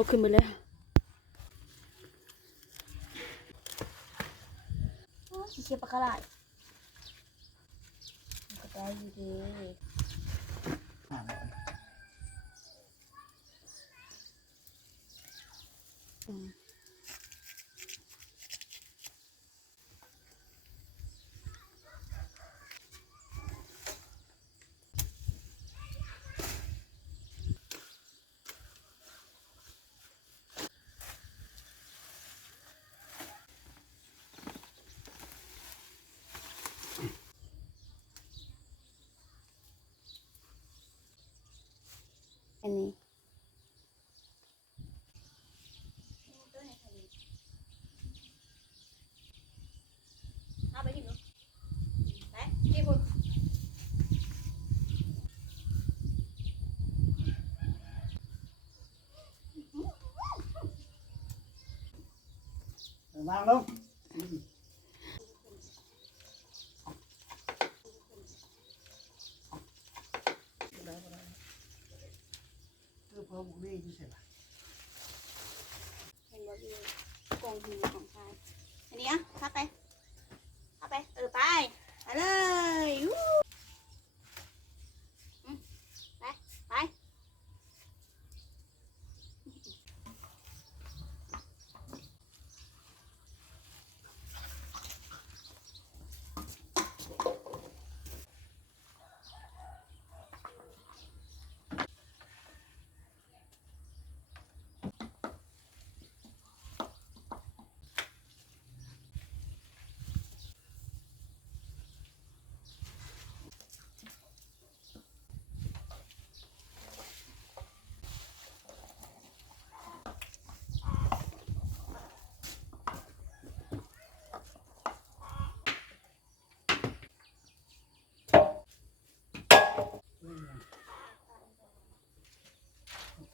เราขึ้นไปแล้วเชียบปลาคาร่าก็ได้อยู่ดีอันนี้เอาไปที่นู้นไปที่คุณนั่งลงพอบุกนี่ที่เสร็จละเห็นว่ามีกองหินของชายอันนี้อ่ะเข้าไปไปไปเลยไป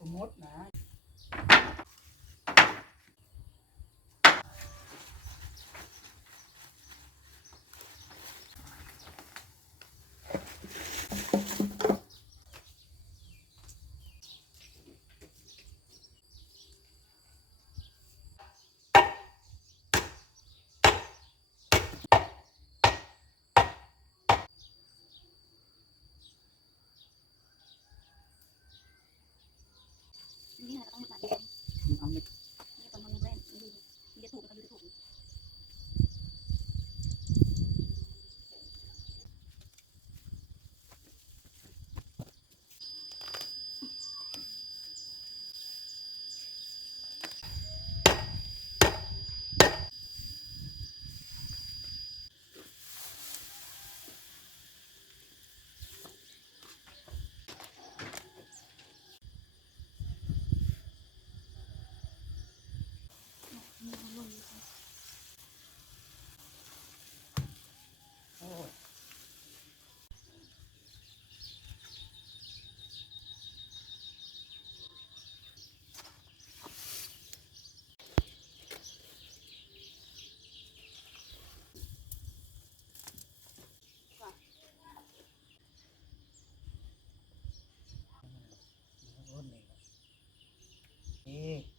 สมมตินะนี่ต้องมาตัดทำไม่นี่ต้องทำแว่นดูจะถูกมันจะถูกโอ้โหนี่